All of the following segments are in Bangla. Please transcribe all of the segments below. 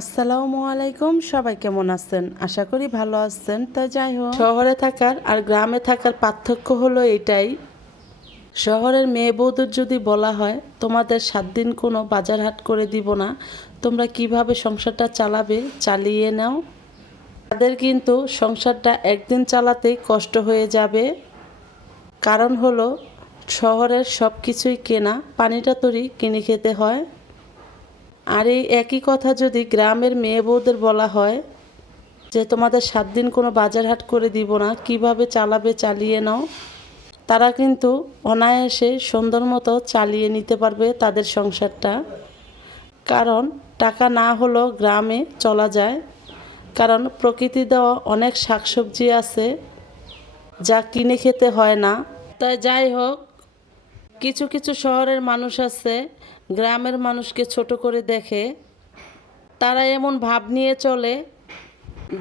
আসসালামু আলাইকুম। সবাই কেমন আছেন? আশা করি ভালো আছেন। তো যাই হোক, শহরে থাকার আর গ্রামে থাকার পার্থক্য হলো এটাই, শহরের মেয়ে বউদের যদি বলা হয় তোমাদের 7 দিন কোনো বাজার হাট করে দিব না, তোমরা কিভাবে সংসারটা চালাবে চালিয়ে নাও, তাদের কিন্তু সংসারটা একদিন চালাতেই কষ্ট হয়ে যাবে। কারণ হলো শহরের সব কিছুই কেনা, পানিটা তরি কিনে খেতে হয়। আর এই একই কথা যদি গ্রামের মেয়ে বউদের বলা হয় যে তোমাদের 7 দিন কোনো বাজার হাট করে দিব না, কিভাবে চালাবে চালিয়ে নাও, তারা কিন্তু অনায়াসে সুন্দর মতো চালিয়ে নিতে পারবে তাদের সংসারটা। কারণ টাকা না হলেও গ্রামে চলা যায়, কারণ প্রকৃতি দেওয়া অনেক শাকসবজি আছে যা কিনে খেতে হয় না। তাই যাই হোক, কিছু কিছু শহরের মানুষ আছে গ্রামের মানুষকে ছোট করে দেখে, তারা এমন ভাব নিয়ে চলে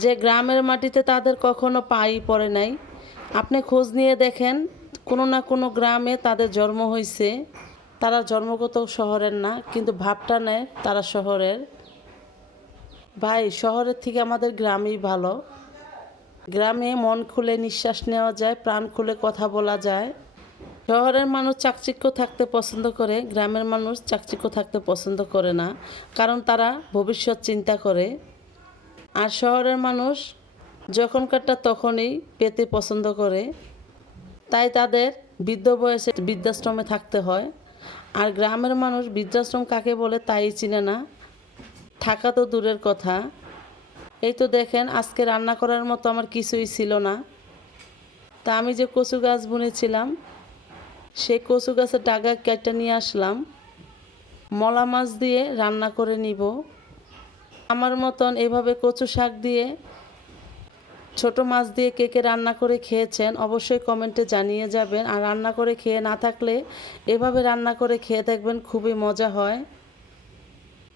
যে গ্রামের মাটিতে তাদের কখনো পাই পড়ে নাই। আপনি খোঁজ নিয়ে দেখেন, কোনো না কোনো গ্রামে তাদের জন্ম হয়েছে, তারা জন্মগত শহরের না, কিন্তু ভাবটা নেয় তারা শহরের। ভাই, শহরের থেকে আমাদের গ্রামেই ভালো। গ্রামে মন খুলে নিঃশ্বাস নেওয়া যায়, প্রাণ খুলে কথা বলা যায়। শহরের মানুষ চাকচিক্য থাকতে পছন্দ করে, গ্রামের মানুষ চাকচিক্য থাকতে পছন্দ করে না, কারণ তারা ভবিষ্যৎ চিন্তা করে। আর শহরের মানুষ যখনকারটা তখনই পেতে পছন্দ করে, তাই তাদের বৃদ্ধ বয়সে বৃদ্ধাশ্রমে থাকতে হয়। আর গ্রামের মানুষ বৃদ্ধাশ্রম কাকে বলে তাই চিনে না, থাকা তো দূরের কথা। এই তো দেখেন, আজকে রান্না করার মতো আমার কিছুই ছিল না, তা আমি যে কচু গাছ বুনেছিলাম সেই কচু গাছের ডাগা কেটে নিয়ে আসলাম, মলা মাছ দিয়ে রান্না করে নিব। আমার মতন এভাবে কচু শাক দিয়ে, ছোট মাছ দিয়ে কে কে রান্না করে খেয়েছেন অবশ্যই কমেন্টে জানিয়ে যাবেন। আর রান্না করে খেয়ে না থাকলে এভাবে রান্না করে খেয়ে দেখবেন, খুবই মজা হয়।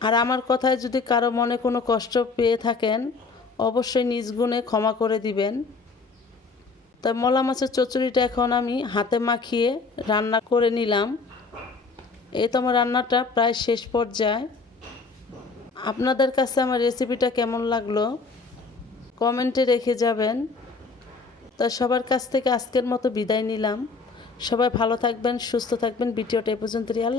আর আমার কথায় যদি কারো মনে কোনো কষ্ট পেয়ে থাকেন অবশ্যই নিজ গুণে ক্ষমা করে দিবেন। তাই মলা মাছের চচ্চড়িটা এখন আমি হাতে মাখিয়ে রান্না করে নিলাম। এই তো আমার রান্নাটা প্রায় শেষ পর্যায়ে। আপনাদের কাছে আমার রেসিপিটা কেমন লাগলো কমেন্টে রেখে যাবেন। তা সবার কাছ থেকে আজকের মতো বিদায় নিলাম। সবাই ভালো থাকবেন, সুস্থ থাকবেন। ভিডিওটা এ পর্যন্তই। আল্লাহ।